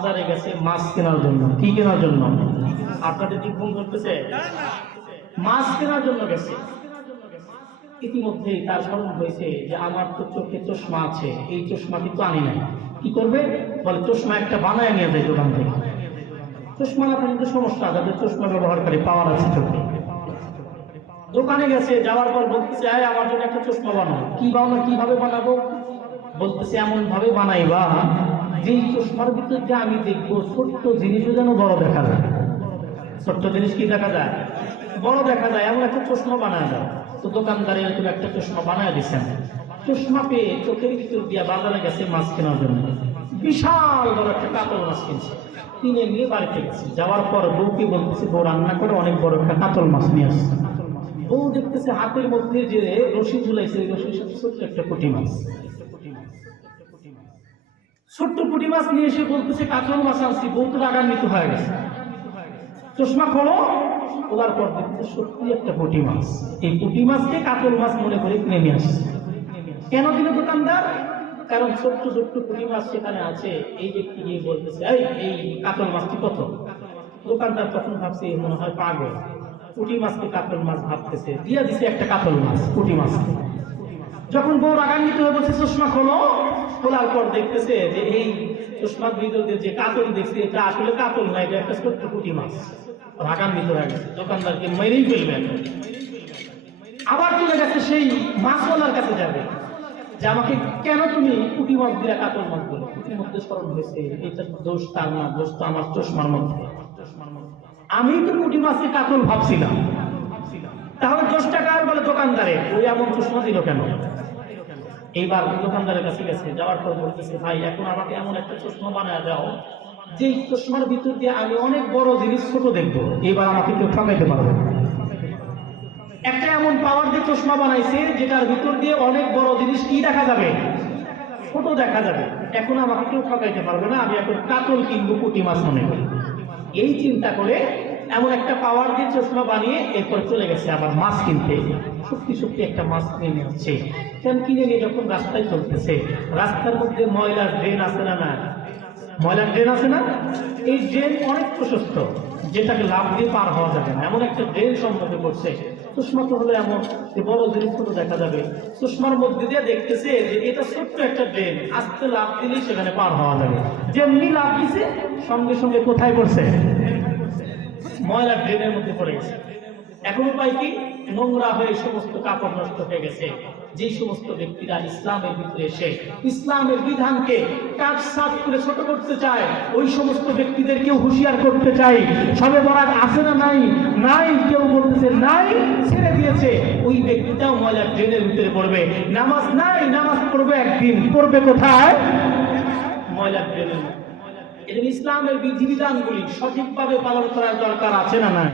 বাজারে গেছে মাছ কেনার জন্য। কি কেনার জন্য? আপনাদের কি ফোন করতেছে মাছ কেনার জন্য গেছে। ইতিমধ্যে তার স্মরণ হয়েছে যে আমার তো চোখে চশমা আছে, এই চশমা কিন্তু আনি নাই। কি করবে? বলে, চশমা একটা বানায় নিয়ে যায় দোকান থেকে। চশমা না থাকলে তো সমস্যা, যাদের চশমা ব্যবহারকারী পাওয়ার আছে চোখে। দোকানে গেছে, যাওয়ার পর বলতেছে আয় আমার জন্য একটা চশমা বানাও। কি বানাবো? কীভাবে বানাবো? বলতেছে এমন ভাবে বানাইবা যেই চশমার ভিতর যে আমি দেখব, ছোট্ট জিনিসও যেন বড় দেখা যায়। ছোট্ট জিনিস কি দেখা যায়? বড় দেখা যায়। এমন একটা চশমা বানায় দাও। তো দোকানদারে এরকম একটা চশমা বানায় দিচ্ছেন। চশমা পেয়ে চোখের ভিতর দিয়া বাজারে গেছে মাছ কেনার জন্য। বিশাল বড় একটা কাতল মাছ কিনছে। কিনে নিয়ে বাড়িতে গেছে। যাওয়ার পর বউকে বলতেছে, বউ রান্না করে অনেক বড় একটা কাতল মাছ নিয়ে আসছে। বউ দেখতেছে হাতের মধ্যে যে রশি ঝুলাইছে রশির সাথে ছোট্ট একটা পুঁটি মাছ। ছোট্ট পুঁটি মাছ নিয়ে এসে বলতেছে কাতল মাছ আনছি, বউ তো রাগান্বিত হয়ে গেছে। চশমা খোলো, খোলার পর দেখতে সত্যি একটা পুঁটি মাছ। এই পুঁটি মাছকে কাতল মাছ মনে করে কিনে নিয়ে আসছে। কেন দিল দোকানদার? কারণ ছোট্ট ছোট্ট পুঁটি মাছ সেখানে আছে। এই ব্যক্তি গিয়ে বলতেছে, এই এই কাতল মাছটি কত? দোকানদার তখন ভাবছে মনে হয় পাগল। পুঁটি মাছকে কাতল মাছ ভাবতেছে। দিয়ে দিছে একটা কাতল মাছ, পুঁটি মাছ যখন বউ রাগান্বিত হয়ে বলছে, চশমা খোলো। খোলার পর দেখতেছে যে এই চশমার ভিতর যে কাতল দেখছে, এটা আসলে কাতল না, এটা একটা ছোট্ট পুঁটি মাছ। রাগান্বিত হয়ে গেছে। দোকানদারকে মেরেই ফেলবেন আবার চলে গেছে সেই মাছওয়ালার কাছে যাবে। যে আমাকে, কেন তুমি পুঁটি মাছ দিয়ে কাতল মাছ বলো পুঁটির মধ্যে স্মরণ হয়েছে। এটা দোষ তার না, দোষ তো আমার চশমার মধ্যে। আমি তো পুঁটি মাছকে কাতল ভাবছিলাম। তাহলে দশ টাকা আর বলে দোকানদারে। ওই এমন চশমা দিল কেন? এইবার দোকানদারের কাছে গেছে, যাওয়ার পর বলতেছে, ভাই, এখন আমাকে এমন একটা চশমা বানায় দাও যে চশমার ভিতর দিয়ে আমি অনেক বড় জিনিস ছোট দেখব। এবার আমাকে কেউ ঠকাইতে পারবে। একটা এমন পাওয়ার দিয়ে চশমা বানাইছে, যেটার ভিতর দিয়ে অনেক বড় জিনিস কি দেখা যাবে? ছোট দেখা যাবে। এখন আমাকে কেউ ঠকাইতে পারবে না, আমি এখন কাতল কিনবো পুঁটি মাছ মনে করি। এই চিন্তা করে এমন একটা পাওয়ার দিয়ে চশমা বানিয়ে এরপর চলে গেছে আবার মাছ কিনতে। সত্যি সত্যি একটা মাছ কিনে নিয়ে কেন কিনে নিয়ে যখন রাস্তায় চলতেছে? রাস্তার মধ্যে ময়লার ড্রেন আছে না না ময়লার ড্রেন আছে না? এই ড্রেন অনেক প্রশস্ত, যেটাকে লাভ দিয়ে পার হওয়া যাবে না। এমন একটা ড্রেন সম্পর্কে করছে। চশমা তো হলে এমন যে বড় জিনিস দেখা যাবে। চশমার মধ্যে দিয়ে দেখতেছে যে এটা ছোট্ট একটা ড্রেন আস্তে লাভ দিলেই সেখানে পার হওয়া যাবে। যেমনি লাভ দিছে, সঙ্গে সঙ্গে কোথায় পড়ছে? ময়লা ড্রেনের মধ্যে পড়ে গেছে। এখন উপায় কি? নোংরা হয়ে সমস্ত কাপড় নষ্ট হয়ে গেছে। যে সমস্ত ব্যক্তিরা ইসলামের ভিতরে এসে ইসলামের বিধানকে কাজ সাফ করে ছোট করতে চায়, ওই সমস্ত ব্যক্তিদেরকেও হুঁশিয়ার করতে চাই। সবে বরাত আছে না নাই? নাই কেউ বলতেছে নাই, ছেড়ে দিয়েছে। ওই ব্যক্তিটাও ময়লা ড্রেনের ভিতরে পড়বে। নামাজ নাই, নামাজ পড়বে একদিন। পড়বে কোথায়? ময়লা। এজন্য ইসলামের বিধিবিধানগুলি সঠিকভাবে পালন করার দরকার আছে না নাই?